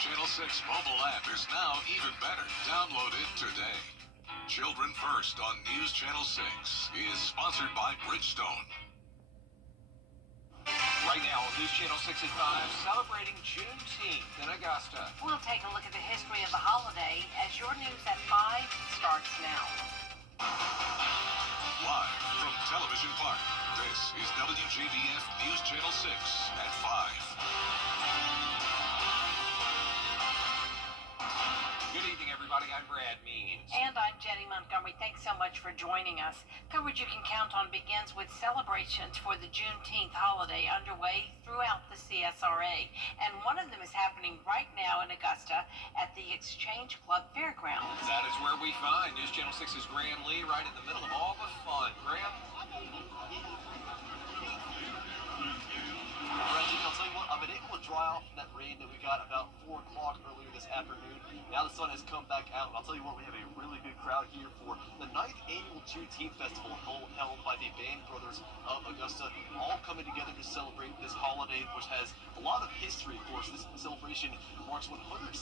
Channel 6 mobile app is now even better. Download it today. Children First on News Channel 6 is sponsored by Bridgestone. Right now on News Channel 6 at 5, celebrating Juneteenth in Augusta. We'll take a look at the history of the holiday as your news at 5 starts now. Live from Television Park, this is WJBF News Channel 6 at 5. Good evening, everybody. I'm Brad Means. And I'm Jenny Montgomery. Thanks so much for joining us. Coverage you can count on begins with celebrations for the Juneteenth holiday underway throughout the CSRA. And one of them is happening right now in Augusta at the Exchange Club Fairgrounds. That is where we find News Channel 6's Graham Lee right in the middle of all the fun. Graham? I'll tell you what, I've been able to dry off that rain that we got about 4 o'clock earlier this afternoon. Now the sun has come back out, and I'll tell you what, we have a really good crowd here for the 9th annual Juneteenth Festival held by the Band Brothers of Augusta, all coming together to celebrate this holiday, which has a lot of history, of course. This celebration marks 160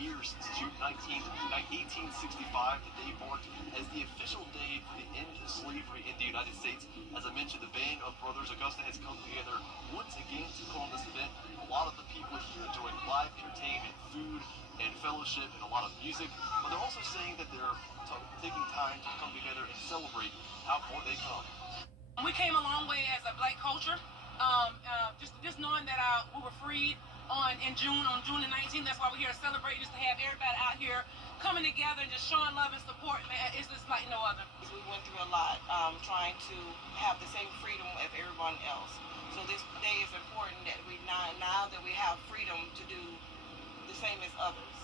years since June 1865. The day marked as the official day for the end of slavery in the United States. As I mentioned, the Band of Brothers Augusta has come together once again to put on this event. A lot of the people here enjoying live entertainment, food, and fellowship, and a lot of music. But they're also saying that they're taking time to come together and celebrate how far they come. We came a long way as a black culture. Just knowing that we were freed on June the 19th. That's why we're here to celebrate. Just to have everybody out here coming together and just showing love and support, man, it's just like no other. We went through a lot, trying to have the same freedom as everyone else. So this day is important that now that we have freedom to do the same as others.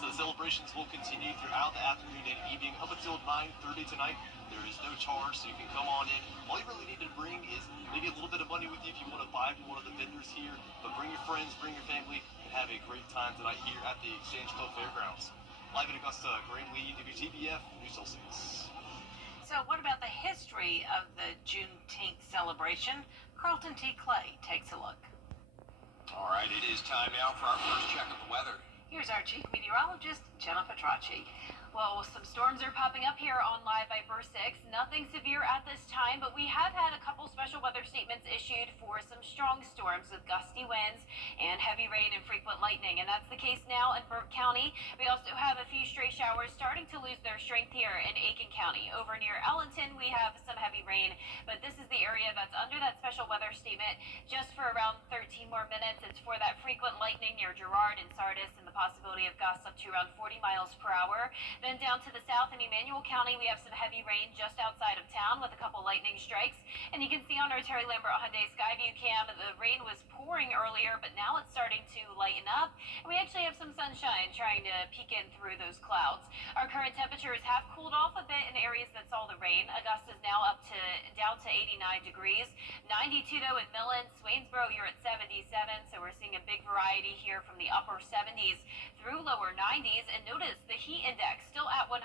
So the celebrations will continue throughout the afternoon and evening up until 9:30 tonight. There is no charge, so you can come on in. All you really need to bring is maybe a little bit of money with you if you want to buy from one of the vendors here. But bring your friends, bring your family, and have a great time tonight here at the Exchange Club Fairgrounds. Live in Augusta, Graham Lee, WJBF, News Channel 6. So what about the history of the Juneteenth celebration? Carlton T. Clay takes a look. All right, it is time now for our first check of the weather. Here's our chief meteorologist, Jenna Petracci. Well, some storms are popping up here on Live Viper 6. Nothing severe at this time, but we have had a couple special weather statements issued for some strong storms with gusty winds and heavy rain and frequent lightning. And that's the case now in Burke County. We also have a few stray showers starting to lose their strength here in Aiken County. Over near Ellenton, we have some heavy rain, but this is the area that's under that special weather statement just for around 13 more minutes. It's for that frequent lightning near Girard and Sardis and the possibility of gusts up to around 40 miles per hour. Then down to the south in Emmanuel County, we have some heavy rain just outside of town with a couple lightning strikes. And you can see on our Terry Lambert Hyundai Skyview cam, the rain was pouring earlier, but now it's starting to lighten up. And we actually have some sunshine trying to peek in through those clouds. Our current temperatures have cooled off a bit in areas that saw the rain. Augusta's now down to 89 degrees. 92 though in Millen. Swainsboro, you're at 77. So we're seeing a big variety here from the upper 70s through lower 90s. And notice the heat index still at 100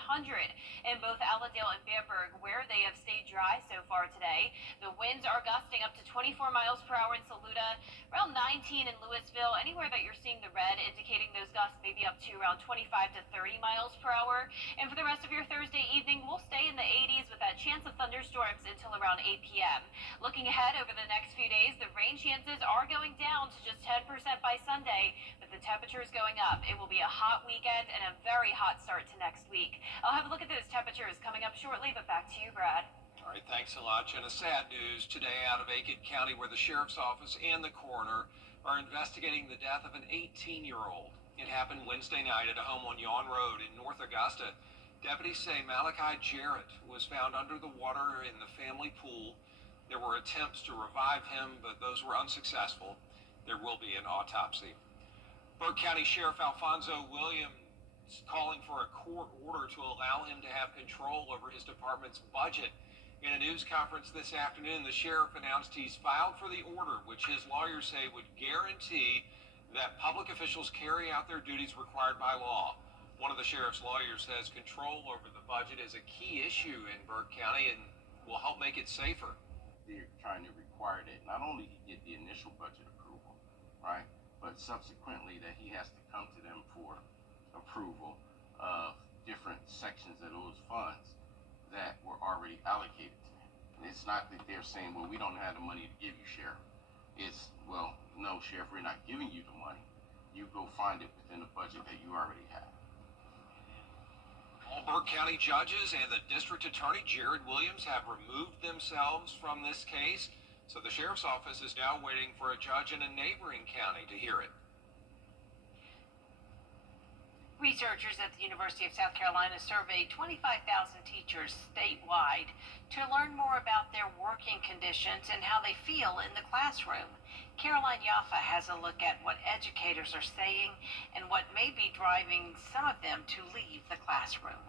in both Allendale and Bamberg, where they have stayed dry so far today. The winds are gusting up to 24 miles per hour in Saluda, around 19 in Louisville. Anywhere that you're seeing the red indicating those gusts may be up to around 25 to 30 miles per hour. And for the rest of your Thursday evening, we'll stay in the 80s with that chance of thunderstorms until around 8 p.m. Looking ahead over the next few days, the rain chances are going down to just 10% by Sunday, but the temperature is going up. It will be a hot weekend and a very hot start to next week. I'll have a look at those temperatures coming up shortly, but back to you, Brad. All right, thanks a lot, Jenna. Sad news today out of Aiken County, where the sheriff's office and the coroner are investigating the death of an 18-year-old. It happened Wednesday night at a home on Yawn Road in North Augusta. Deputies say Malachi Jarrett was found under the water in the family pool. There were attempts to revive him, but those were unsuccessful. There will be an autopsy. Burke County Sheriff Alfonso Williams calling for a court order to allow him to have control over his department's budget. In a news conference this afternoon, the sheriff announced he's filed for the order, which his lawyers say would guarantee that public officials carry out their duties required by law. One of the sheriff's lawyers says control over the budget is a key issue in Burke County and will help make it safer. They're trying to require that not only to get the initial budget approval, right, but subsequently that he has to come to them for approval of different sections of those funds that were already allocated to him. And it's not that they're saying, well, we don't have the money to give you, Sheriff. It's, well, no, Sheriff, we're not giving you the money. You go find it within the budget that you already have. All Burke County judges and the district attorney, Jared Williams, have removed themselves from this case. So the sheriff's office is now waiting for a judge in a neighboring county to hear it. Researchers at the University of South Carolina surveyed 25,000 teachers statewide to learn more about their working conditions and how they feel in the classroom. Caroline Yaffa has a look at what educators are saying and what may be driving some of them to leave the classroom.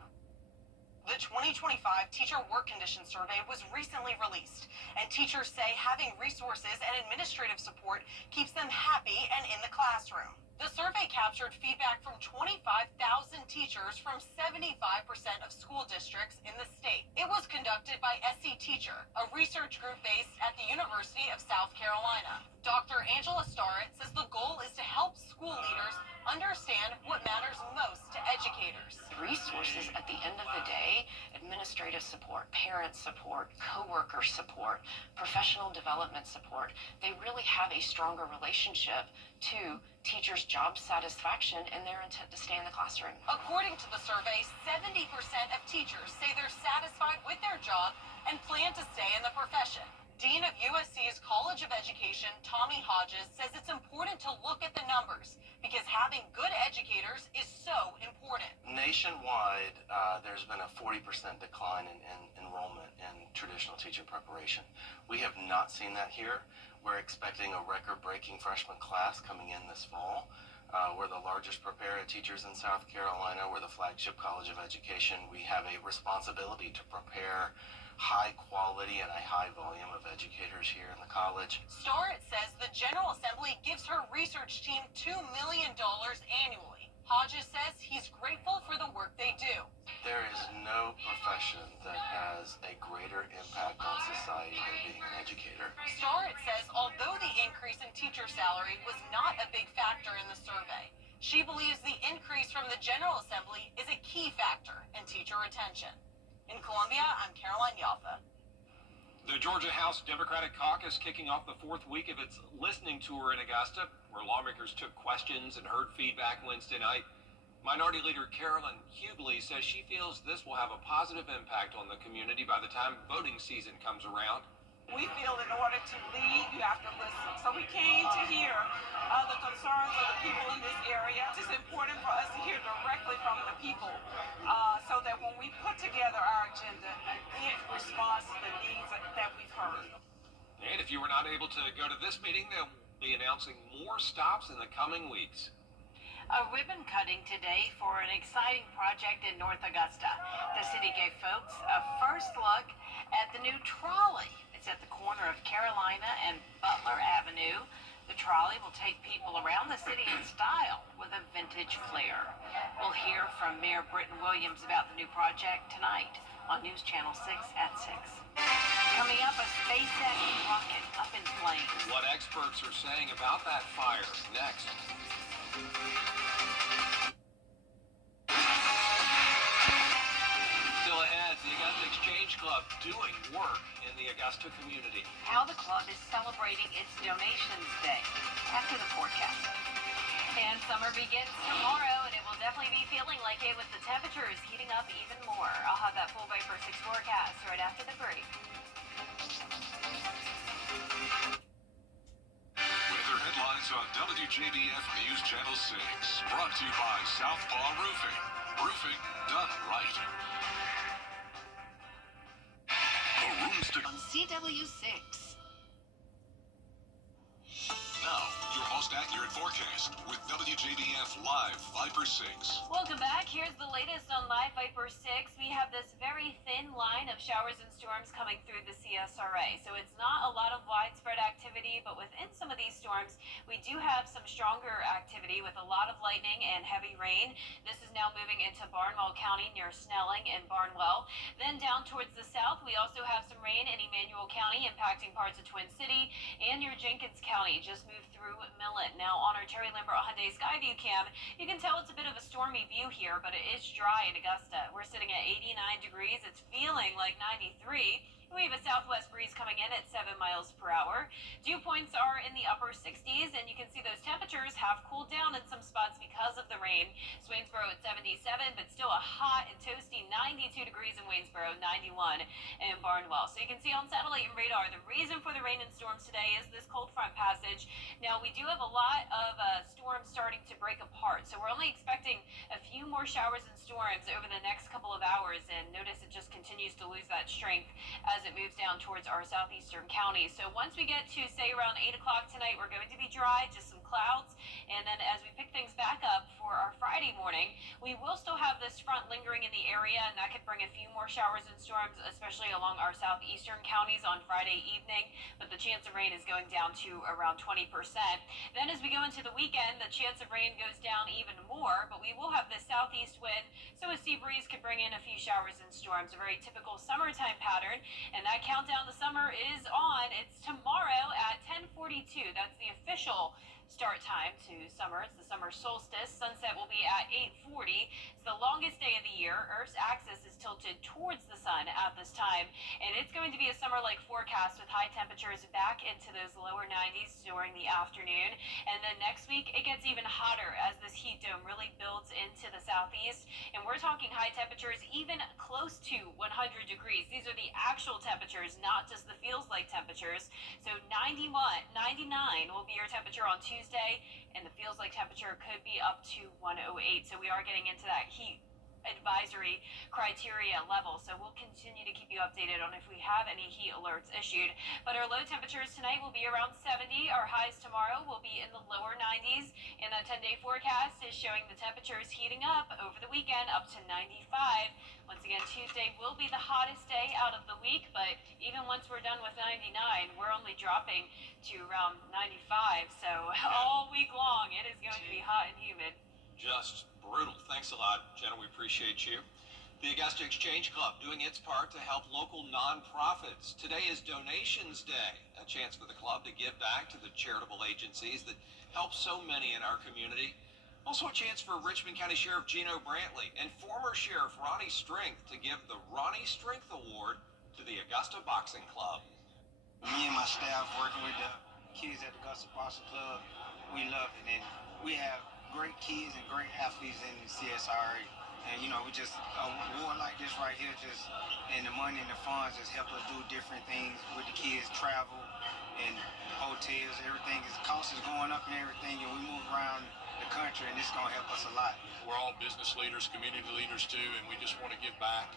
The 2025 Teacher Work Conditions Survey was recently released, and teachers say having resources and administrative support keeps them happy and in the classroom. The survey captured feedback from 25,000 teachers from 75% of school districts in the state. It was conducted by SC Teacher, a research group based at the University of South Carolina. Dr. Angela Starrett says the goal is to help school leaders understand what matters most to educators. Resources at the end of the day, administrative support, parent support, coworker support, professional development support, they really have a stronger relationship to teachers' job satisfaction and their intent to stay in the classroom. According to the survey, 70% of teachers say they're satisfied with their job and plan to stay in the profession. Dean of USC's College of Education, Tommy Hodges, says it's important to look at the numbers because having good educators is so important. Nationwide, there's been a 40% decline in enrollment in traditional teacher preparation. We have not seen that here. We're expecting a record-breaking freshman class coming in this fall. We're the largest preparer teachers in South Carolina. We're the flagship College of Education. We have a responsibility to prepare high quality and a high volume of educators here in the college. Starrett says the General Assembly gives her research team $2 million annually. Hodges says he's grateful for the work they do. There is no profession that has a greater impact on society than being an educator. Starrett says although the increase in teacher salary was not a big factor in the survey, she believes the increase from the General Assembly is a key factor in teacher retention. In Columbia, I'm Caroline Yaffa. The Georgia House Democratic Caucus kicking off the fourth week of its listening tour in Augusta, where lawmakers took questions and heard feedback Wednesday night. Minority Leader Carolyn Hughley says she feels this will have a positive impact on the community by the time voting season comes around. We feel in order to lead, you have to listen. So we came to hear the concerns of the people in this area. It's important for us to hear directly from the people so that when we put together our agenda, it responds to the needs that we've heard. And if you were not able to go to this meeting, they'll be announcing more stops in the coming weeks. A ribbon cutting today for an exciting project in North Augusta. The city gave folks a first look at the new trolley. It's at the corner of Carolina and Butler Avenue. The trolley will take people around the city in style with a vintage flair. We'll hear from Mayor Britton Williams about the new project tonight on News Channel 6 at 6. Coming up, a SpaceX rocket up in flames. What experts are saying about that fire next. Still ahead, the Augusta Exchange Club doing work in the Augusta community. How the club is celebrating its Donations Day after the forecast. And summer begins tomorrow, and it will definitely be feeling like it with the temperatures heating up even more. I'll have that full Viper 6 forecast right after the break. Weather headlines on WJBF News Channel 6. Brought to you by Southpaw Roofing. Roofing done right. A room's to on CW6. Now, your most accurate forecast with WJBF Live Viper 6. Welcome back. Here's the latest on Live Viper 6. We have this very thin line of showers and storms coming through the CSRA. So it's not a lot of widespread activity, but within some of these storms, storms. We do have some stronger activity with a lot of lightning and heavy rain. This is now moving into Barnwell County near Snelling and Barnwell. Then down towards the south, we also have some rain in Emmanuel County impacting parts of Twin City, and near Jenkins County just moved through Millen. Now on our Terry Lambert Hyundai Skyview cam, you can tell it's a bit of a stormy view here, but it is dry in Augusta. We're sitting at 89 degrees. It's feeling like 93. We have a southwest breeze coming in at 7 miles per hour. Dew points are in the upper 60s, and you can see those temperatures have cooled down in some spots because of the rain. Swainsboro at 77, but still a hot and toasty 92 degrees in Waynesboro, 91 in Barnwell. So you can see on satellite and radar, the reason for the rain and storms today is this cold front passage. Now, we do have a lot of storms starting to break apart, so we're only expecting a few more showers and storms over the next couple of hours, and notice it just continues to lose that strength as it moves down towards our southeastern counties. So once we get to, say, around 8 o'clock tonight, we're going to be dry, just some clouds. And then as we pick things back up for our Friday morning, we will still have this front lingering in the area, and that could bring a few more showers and storms, especially along our southeastern counties on Friday evening. But the chance of rain is going down to around 20%. Then as we go into the weekend, the chance of rain goes down even more, but we will have this southeast wind, so a sea breeze could bring in a few showers and storms, a very typical summertime pattern. And that countdown to summer is on. It's tomorrow at 10:42. That's the official start time to summer. It's the summer solstice. Sunset will be at 8:40. It's the longest day of the year. Earth's axis is tilted towards the sun at this time, and it's going to be a summer-like forecast with high temperatures back into those lower 90s during the afternoon. And then next week, it gets even hotter as this heat dome really builds into the southeast, and we're talking high temperatures even close to 100 degrees. These are the actual temperatures, not just the feels-like temperatures. So 91, 99 will be your temperature on Tuesday, and the feels-like temperature could be up to 108. So we are getting into that heat advisory criteria level, so we'll continue to keep you updated on if we have any heat alerts issued. But our low temperatures tonight will be around 70. Our highs tomorrow will be in the lower 90s, and that 10-day forecast is showing the temperatures heating up over the weekend up to 95. Once again, Tuesday will be the hottest day out of the week, but even once we're done with 99, we're only dropping to around 95. So all week long, it is going to be hot and humid. Just brutal. Thanks a lot, Jenna. We appreciate you. The Augusta Exchange Club doing its part to help local nonprofits. Today is Donations Day, a chance for the club to give back to the charitable agencies that help so many in our community. Also a chance for Richmond County Sheriff Gino Brantley and former Sheriff Ronnie Strength to give the Ronnie Strength Award to the Augusta Boxing Club. Me and my staff working with the kids at the Augusta Boxing Club, we love it, and we have great kids and great athletes in the CSRA. And we just a award like this right here, just and the money and the funds just help us do different things with the kids, travel and hotels, everything. The cost is going up and everything, and we move around the country, and it's gonna help us a lot. We're all business leaders, community leaders too, and we just want to give back.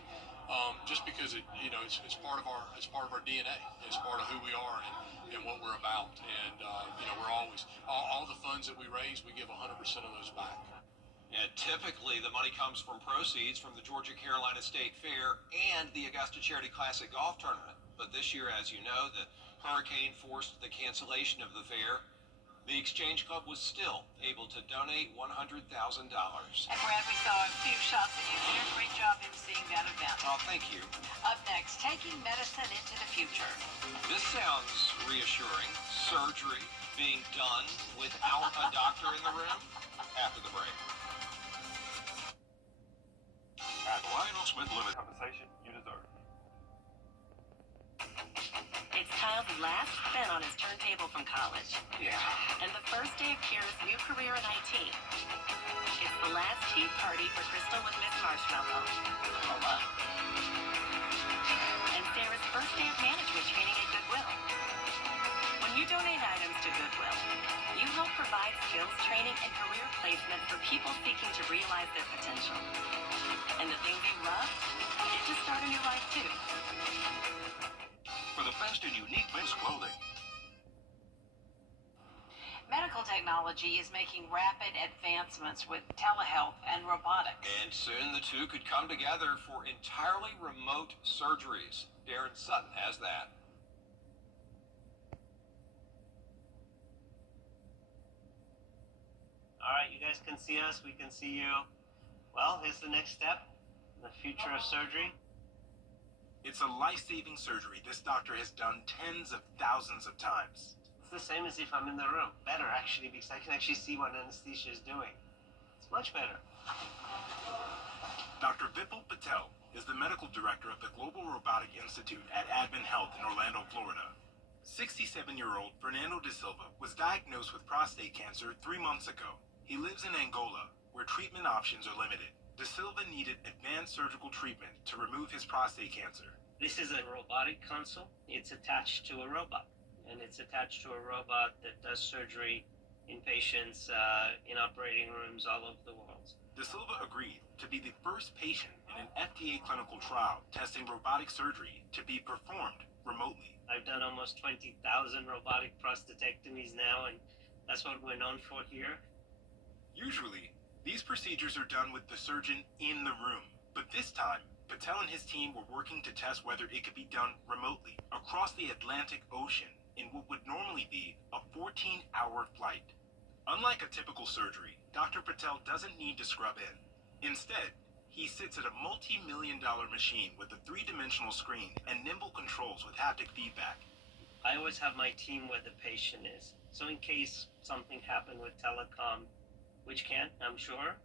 Just because it's part of our DNA. It's part of who we are and what we're about. And we're always all the funds that we raise, we give 100% of those back. Yeah, typically the money comes from proceeds from the Georgia Carolina State Fair and the Augusta Charity Classic Golf Tournament. But this year, as you know, the hurricane forced the cancellation of the fair. The Exchange Club was still able to donate $100,000. And Brad, we saw a few shots of you there. Great job emceeing that event. Oh, thank you. Up next, taking medicine into the future. This sounds reassuring. Surgery being done without a doctor in the room. After the break. At Lionel Smith Limited. Compensation you deserve. It's Kyle's last spin on his turntable from college. Yeah. And the first day of Kira's new career in IT. It's the last tea party for Crystal with Miss Marshmallow. And Sarah's first day of management training at Goodwill. When you donate items to Goodwill, you help provide skills training and career placement for people seeking to realize their potential. And the things you love get to start a new life too. For the best in unique men's clothing. Medical technology is making rapid advancements with telehealth and robotics. And soon the two could come together for entirely remote surgeries. Darren Sutton has that. You guys can see us, we can see you. Well, here's the next step, the future of surgery. It's a life-saving surgery this doctor has done tens of thousands of times. It's the same as if I'm in the room. Better, actually, because I can actually see what anesthesia is doing. It's much better. Dr. Vipul Patel is the medical director of the Global Robotic Institute at Advent Health in Orlando, Florida. 67-year-old Fernando De Silva was diagnosed with prostate cancer 3 months ago. He lives in Angola, where treatment options are limited. De Silva needed advanced surgical treatment to remove his prostate cancer. This is a robotic console. It's attached to a robot, and it's attached to a robot that does surgery in patients in operating rooms all over the world. De Silva agreed to be the first patient in an FDA clinical trial testing robotic surgery to be performed remotely. I've done almost 20,000 robotic prostatectomies now, and that's what we're known for here. Usually, these procedures are done with the surgeon in the room, but this time, Patel and his team were working to test whether it could be done remotely across the Atlantic Ocean in what would normally be a 14-hour flight. Unlike a typical surgery, Dr. Patel doesn't need to scrub in. Instead, he sits at a multi-million-dollar machine with a 3-dimensional screen and nimble controls with haptic feedback. I always have my team where the patient is. So in case something happened with telecom, which can, I'm sure,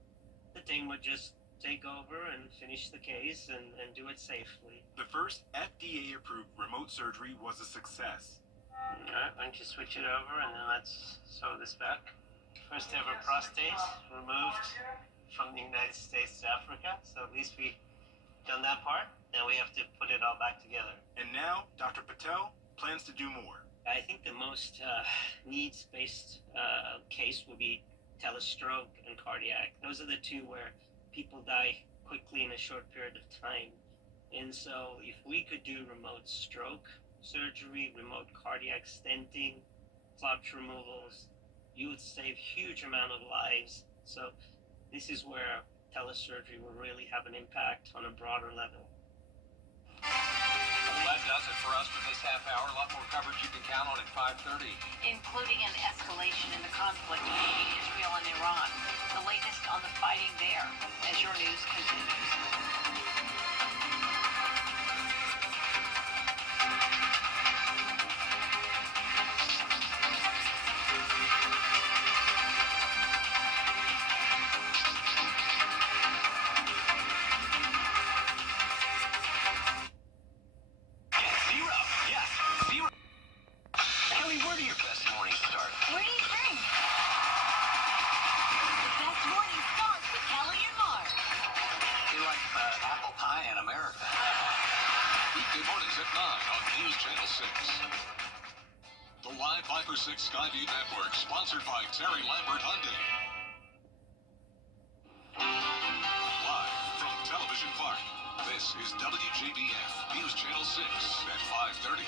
the team would just take over and finish the case and do it safely. The first FDA-approved remote surgery was a success. Alright, why don't you switch it over and then let's sew this back. First ever prostate removed from the United States to Africa, so at least we've done that part. Now we have to put it all back together. And now, Dr. Patel plans to do more. I think the most needs-based case will be telestroke and cardiac. Those are the two where people die quickly in a short period of time. And so if we could do remote stroke surgery, remote cardiac stenting, clot removals, you would save huge amount of lives. So this is where telesurgery will really have an impact on a broader level. Well, that does it for us for this half hour. A lot more coverage you can count on at 5:30. Including an escalation in the conflict between Israel and Iran. The latest on the fighting there as your news continues. The live 5 for 6 Skyview Network, sponsored by Terry Lambert Hyundai. Live from Television Park, this is WJBF News Channel 6 at 5:30.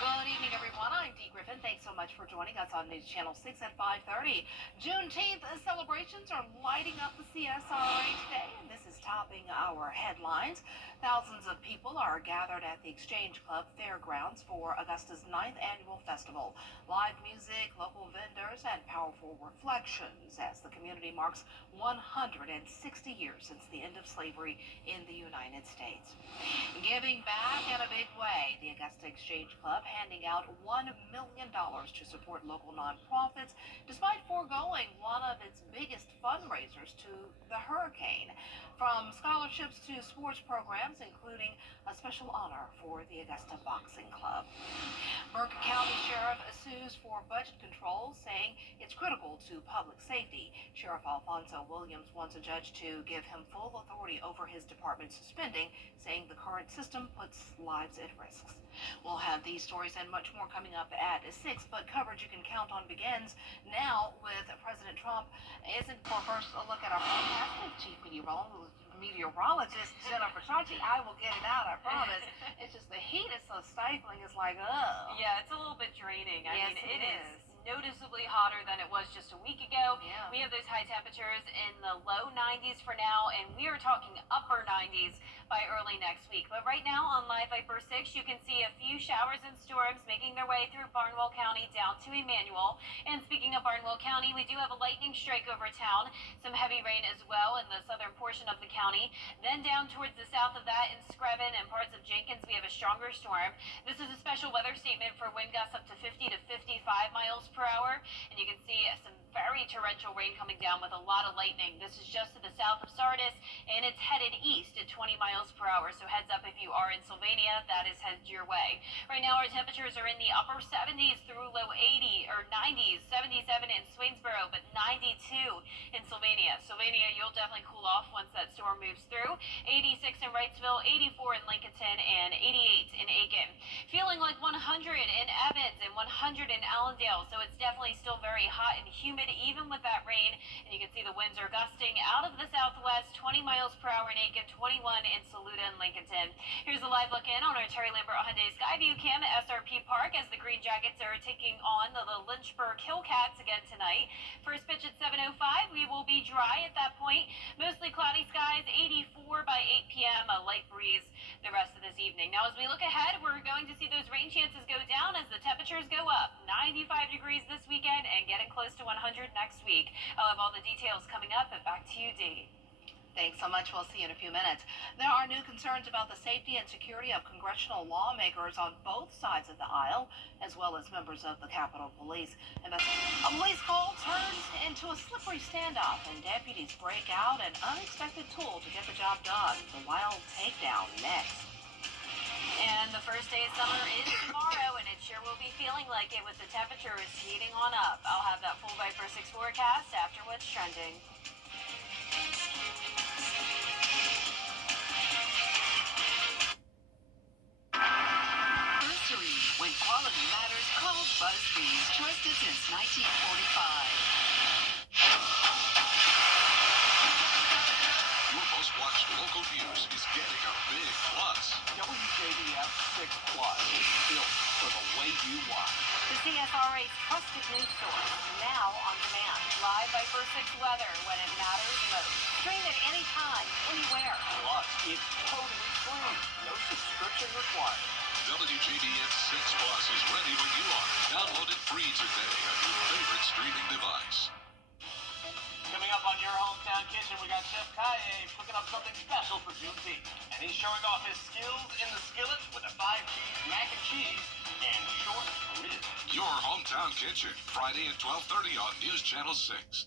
Good evening, everyone. I'm Dee Griffin. Thanks so much for joining us on News Channel 6 at 5:30. Juneteenth celebrations are lighting up the CSRA today, and this is topping our headlines. Thousands of people are gathered at the Exchange Club Fairgrounds for Augusta's 9th annual festival. Live music, local vendors, and powerful reflections as the community marks 160 years since the end of slavery in the United States. Giving back in a big way, the Augusta Exchange Club handing out $1 million to support local nonprofits, despite foregoing one of its biggest fundraisers to the hurricane. From scholarships to sports programs, including a special honor for the Augusta Boxing Club. Burke County Sheriff sues for budget control, saying it's critical to public safety. Sheriff Alfonso Williams wants a judge to give him full authority over his department's spending, saying the current system puts lives at risk. We'll have these stories and much more coming up at 6, but coverage you can count on begins now with President Trump. Isn't for first a look at our broadcast with Chief Meteorologist meteorologist, Jennifer Chachi. I will get it out, I promise. It's just the heat is so stifling. It's like, ugh. Yeah, it's a little bit draining. I Yes, mean, it it is is. noticeably hotter than it was just a week ago. Yeah. We have those high temperatures in the low 90s for now, and we are talking upper 90s by early next week. But right now on Live Viper 6, you can see a few showers and storms making their way through Barnwell County down to Emmanuel. And speaking of Barnwell County, we do have a lightning strike over town, some heavy rain as well in the southern portion of the county. Then down towards the south of that in Screven and parts of Jenkins, we have a stronger storm. This is a special weather statement for wind gusts up to 50 to 55 miles per hour. And you can see some very torrential rain coming down with a lot of lightning. This is just to the south of Sardis, and it's headed east at 20 miles per hour. So heads up if you are in Sylvania, that is headed your way. Right now, our temperatures are in the upper 70s through low 80 or 90s, 77 in Swainsboro, but 92 in Sylvania. Sylvania, you'll definitely cool off once that storm moves through. 86 in Wrightsville, 84 in Lincolnton, and 88 in Aiken. Feeling like 100 in Evans and 100 in Allendale, so it's definitely still very hot and humid even with that rain. And you can see the winds are gusting out of the southwest, 20 miles per hour in Aiken, 21 in Saluda and Lincolnton. Here's a live look in on our Terry Lambert Hyundai Skyview cam at SRP Park as the Green Jackets are taking on the Lynchburg Hillcats again tonight. First pitch at 7:05. We will be dry at that point. Mostly cloudy skies, 84 by 8 p.m. A light breeze the rest of this evening. Now, as we look ahead, we're going to see those rain chances go down as the temperatures go up. 95 degrees this weekend and getting close to 100 next week. I'll have all the details coming up, and back to you, Dee. Thanks so much. We'll see you in a few minutes. There are new concerns about the safety and security of congressional lawmakers on both sides of the aisle, as well as members of the Capitol Police. And a police call turns into a slippery standoff, and deputies break out an unexpected tool to get the job done. The wild takedown next. And the first day of summer is tomorrow, and it sure will be feeling like it with the temperatures heating on up. I'll have that full Viper 6 forecast after what's trending. When quality matters, call Buzzbees. Trusted since 1945. Your most watched local news is getting a big plus. WJBF 6 Plus is built for the way you watch. The CSRA's trusted news source, now on demand. Live Viper 6 weather when it matters most. Stream it anytime, anywhere. Plus, it's totally free. No subscription required. WJBF 6 Plus is ready when you are. Download it free today on your favorite streaming device. Coming up on your hometown kitchen, we got Chef Kaye cooking up something special for Juneteenth. And he's showing off his skills in the skillet with a 5-cheese mac and cheese and short ribs. Your hometown kitchen, Friday at 12:30 on News Channel 6.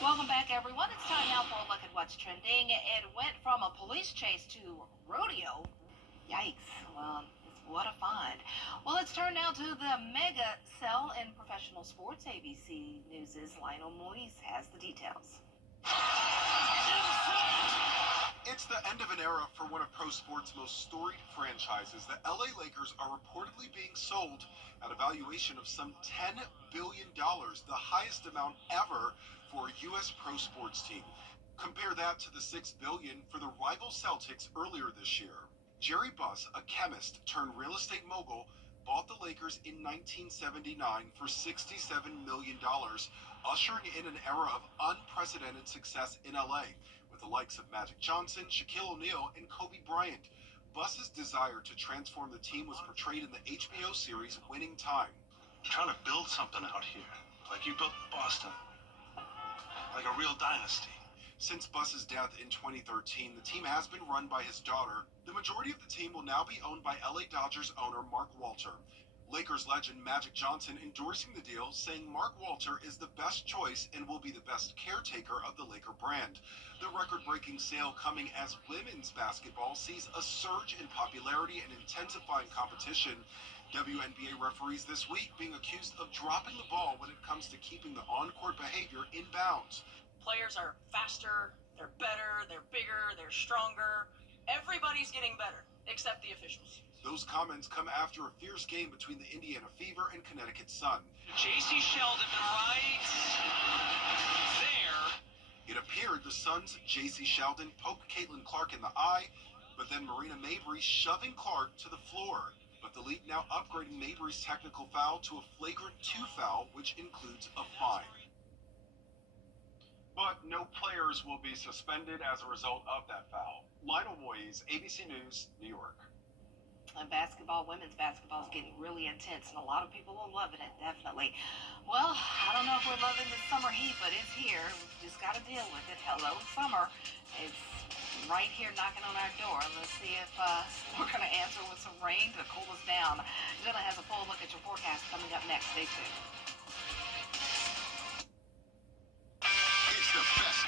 Welcome back, everyone. It's time now for a look at what's trending. It went from a police chase to rodeo. Yikes. Well, what a find. Well, let's turn now to the mega sell in professional sports. ABC News' Lionel Moise has the details. It's the end of an era for one of pro sports' most storied franchises. The LA Lakers are reportedly being sold at a valuation of some $10 billion, the highest amount ever for a U.S. pro sports team. Compare that to the $6 billion for the rival Celtics earlier this year. Jerry Buss, a chemist turned real estate mogul, bought the Lakers in 1979 for $67 million, ushering in an era of unprecedented success in LA, with the likes of Magic Johnson, Shaquille O'Neal, and Kobe Bryant. Buss's desire to transform the team was portrayed in the HBO series Winning Time. I'm trying to build something out here, like you built Boston, like a real dynasty. Since Buss's death in 2013, the team has been run by his daughter. The majority of the team will now be owned by LA Dodgers owner Mark Walter. Lakers legend Magic Johnson endorsing the deal, saying Mark Walter is the best choice and will be the best caretaker of the Laker brand. The record-breaking sale coming as women's basketball sees a surge in popularity and intensifying competition. WNBA referees this week being accused of dropping the ball when it comes to keeping the on-court behavior in bounds. Players are faster, they're better, they're bigger, they're stronger. Everybody's getting better. except the officials. Those comments come after a fierce game between the Indiana Fever and Connecticut Sun. J.C. Sheldon right there. It appeared the Sun's J.C. Sheldon poked Caitlin Clark in the eye, but then Marina Mabry shoving Clark to the floor. But the league now upgrading Mabry's technical foul to a flagrant 2 foul, which includes a fine. But no players will be suspended as a result of that foul. Lionel Moyes, ABC News, New York. And basketball, women's basketball is getting really intense, and a lot of people are loving it, definitely. Well, I don't know if we're loving the summer heat, but it's here. We've just got to deal with it. Hello, summer. It's right here knocking on our door. Let's see if we're going to answer with some rain to cool us down. Jenna has a full look at your forecast coming up next. Stay tuned. It's the best.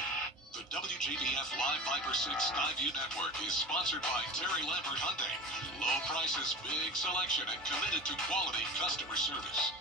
The WJBF Live Fiber 6 Skyview Network is sponsored by Terry Lambert Hyundai. Low prices, big selection, and committed to quality customer service.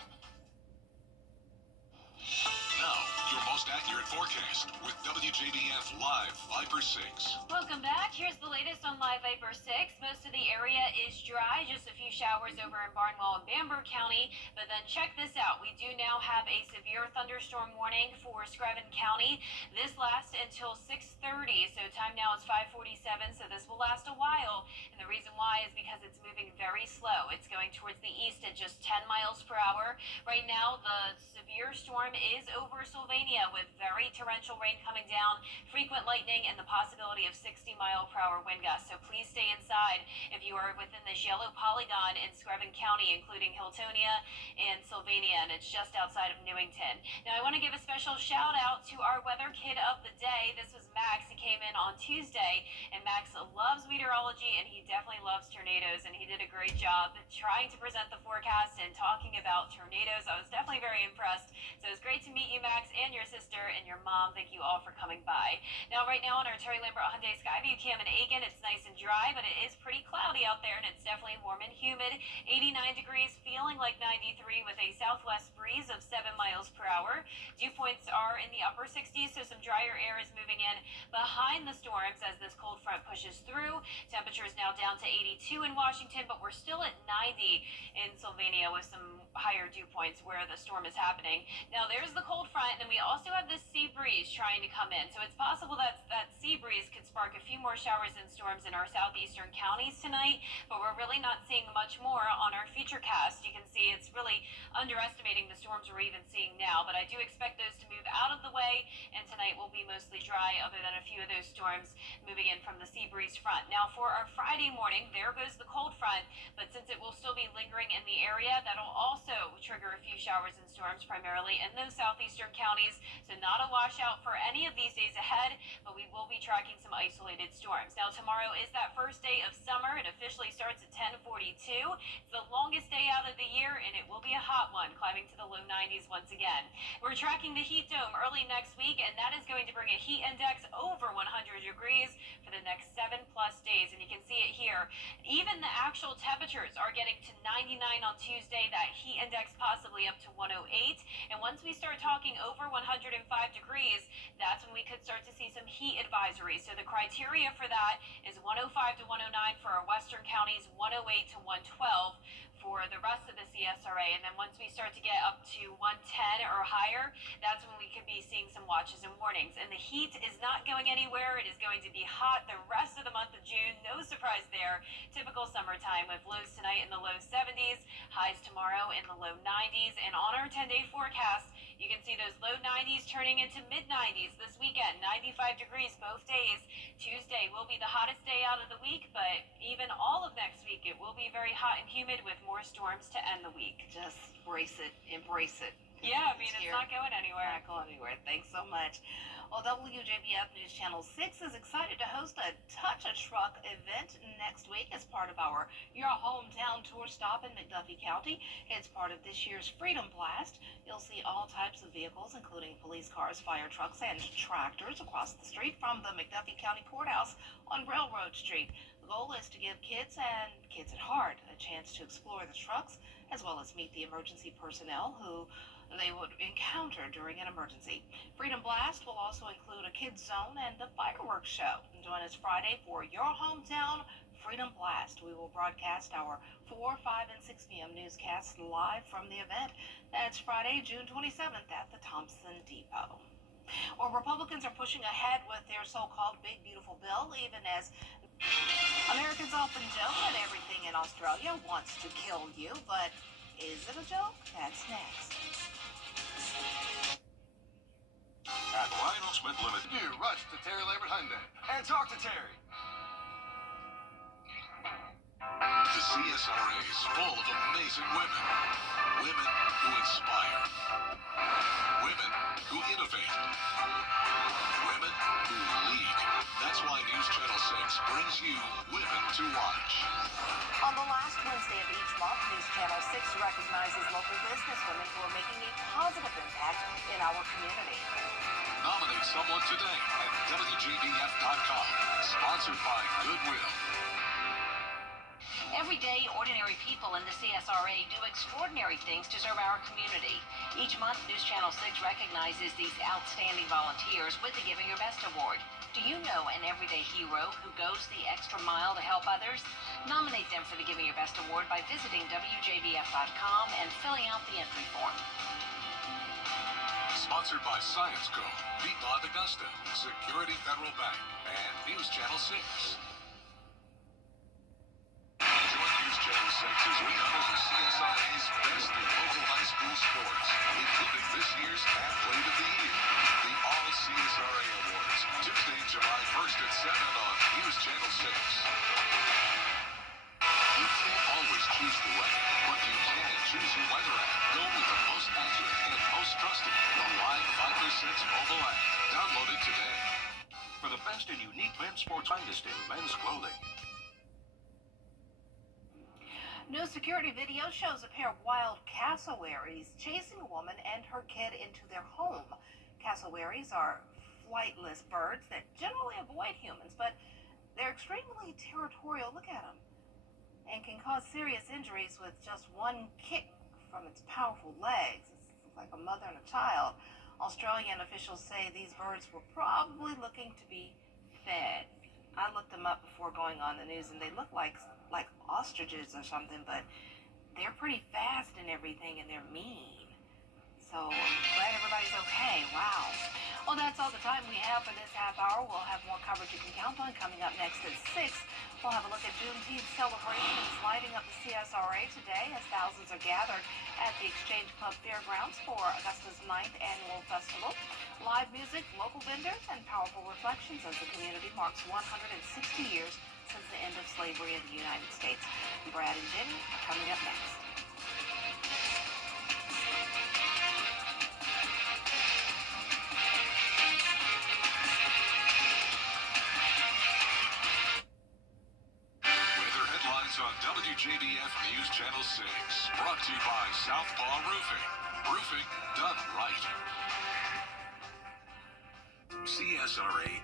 Now, your most accurate forecast with WJBF Live Viper 6. Welcome back. Here's the latest on Live Viper 6. Most of the area is dry, just a few showers over in Barnwell and Bamberg County. But then check this out. We do now have a severe thunderstorm warning for Screven County. This lasts until 6:30, so time now is 5:47, so this will last a while. And the reason why is because it's moving very slow. It's going towards the east at just 10 miles per hour. Right now, the severe storm is over Sylvania with very torrential rain coming down, frequent lightning, and the possibility of 60-mile-per-hour wind gusts. So please stay inside if you are within this yellow polygon in Screven County, including Hiltonia and Sylvania, and it's just outside of Newington. Now, I want to give a special shout out to our weather kid of the day. This was Max. He came in on Tuesday, and Max loves meteorology, and he definitely loves tornadoes, and he did a great job trying to present the forecast and talking about tornadoes. I was definitely very impressed. So it was great to meet you, Max, and your sister and your mom. Thank you all for coming by. Now, right now on our Terry Lambert Hyundai Skyview cam in Aiken, it's nice and dry, but it is pretty cloudy out there, and it's definitely warm and humid. 89 degrees, feeling like 93 with a southwest breeze of 7 miles per hour. Dew points are in the upper 60s, so some drier air is moving in behind the storms as this cold front pushes through. Temperature is now down to 82 in Washington, but we're still at 90 in Sylvania with some higher dew points where the storm is happening. Now, there's the cold front, and we also have this sea breeze trying to come in. So it's possible that that sea breeze could spark a few more showers and storms in our southeastern counties tonight, but we're really not seeing much more on our futurecast. You can see it's really underestimating the storms we're even seeing now, but I do expect those to move out of the way, and tonight will be mostly dry other than a few of those storms moving in from the sea breeze front. Now, for our Friday morning, there goes the cold front, but since it will still be lingering in the area, that'll also trigger a few showers and storms primarily in those southeastern counties. So not a washout for any of these days ahead, but we will be tracking some isolated storms. Now, tomorrow is that first day of summer. It officially starts at 10:42. It's the longest day out of the year, and it will be a hot one, climbing to the low 90s once again. We're tracking the heat dome early next week, and that is going to bring a heat index over 100 degrees for the next 7+ days. And you can see it here. Even the actual temperatures are getting to 99 on Tuesday. That heat index possibly up to 108. And once we start talking over 105 degrees, that's when we could start to see some heat advisories. So the criteria for that is 105 to 109 for our western counties, 108 to 112 for the rest of the CSRA. And then once we start to get up to 110 or higher, that's when we could be seeing some watches and warnings. And the heat is not going anywhere. It is going to be hot the rest of the month of June. No surprise there. Typical summertime with lows tonight in the low 70s, highs tomorrow in the low 90s. And on our 10-day forecast, you can see those low 90s turning into mid-90s this weekend. 95 degrees both days. Tuesday will be the hottest day out of the week, but even all of next week, it will be very hot and humid with more storms to end the week. Just brace it, embrace it. Yeah, I mean, it's not going anywhere. Not going anywhere. Thanks so much. Well, WJBF News Channel 6 is excited to host a Touch a Truck event next week as part of our Your Hometown Tour stop in McDuffie County. It's part of this year's Freedom Blast. You'll see all types of vehicles, including police cars, fire trucks, and tractors across the street from the McDuffie County Courthouse on Railroad Street. The goal is to give kids and kids at heart a chance to explore the trucks as well as meet the emergency personnel who they would encounter during an emergency. Freedom Blast will also include a kids zone and a fireworks show. Join us Friday for Your Hometown Freedom Blast. We will broadcast our 4, 5, and 6 p.m. newscasts live from the event. That's Friday, June 27th at the Thompson Depot. Well, Republicans are pushing ahead with their so-called Big Beautiful Bill, even as Americans often joke that everything in Australia wants to kill you, but is it a joke? That's next. At Lionel Smith Limited, You rush to Terry Lambert Hyundai and talk to Terry. the CSRA is full of amazing women. Women who inspire. Women who innovate. Women who lead. That's why News Channel 6 brings you Women to Watch. On the last Wednesday of each month, News Channel 6 recognizes local businesswomen who are making a positive impact in our community. Nominate someone today at WJBF.com. Sponsored by Goodwill. Every day, ordinary people in the CSRA do extraordinary things to serve our community. Each month, News Channel 6 recognizes these outstanding volunteers with the Giving Your Best Award. Do you know an everyday hero who goes the extra mile to help others? Nominate them for the Giving Your Best Award by visiting WJBF.com and filling out the entry form. Sponsored by Science Co., Piedmont Augusta, Security Federal Bank, and News Channel 6. Join News Channel 6 as we honor the CSRA's best in local high school sports, including this year's Athlete of the Year, the All CSRA Awards, Tuesday, July 1st at 7 on News Channel 6. You can't always choose the weather, but you can choose your weather app. Go with the most accurate and most trusted, the Live 536 mobile app. Download it today. For the best in unique men's sports, finest in men's clothing. New security video shows a pair of wild cassowaries chasing a woman and her kid into their home. Cassowaries are flightless birds that generally avoid humans, but they're extremely territorial. Look at them. And can cause serious injuries with just one kick from its powerful legs. It's like a mother and a child. Australian officials say these birds were probably looking to be fed. I looked them up before going on the news, and they look like ostriches or something, but they're pretty fast and everything, and they're mean. So I'm glad everybody's okay. Wow. Well, that's all the time we have for this half hour. We'll have more coverage you can count on coming up next at 6. We'll have a look at Juneteenth celebrations lighting up the CSRA today as thousands are gathered at the Exchange Club Fairgrounds for Augusta's 9th annual festival. Live music, local vendors, and powerful reflections as the community marks 160 years since the end of slavery in the United States. Brad and Jenny are coming up next. On WJBF News Channel 6, brought to you by Southpaw Roofing. Roofing done right. CSRA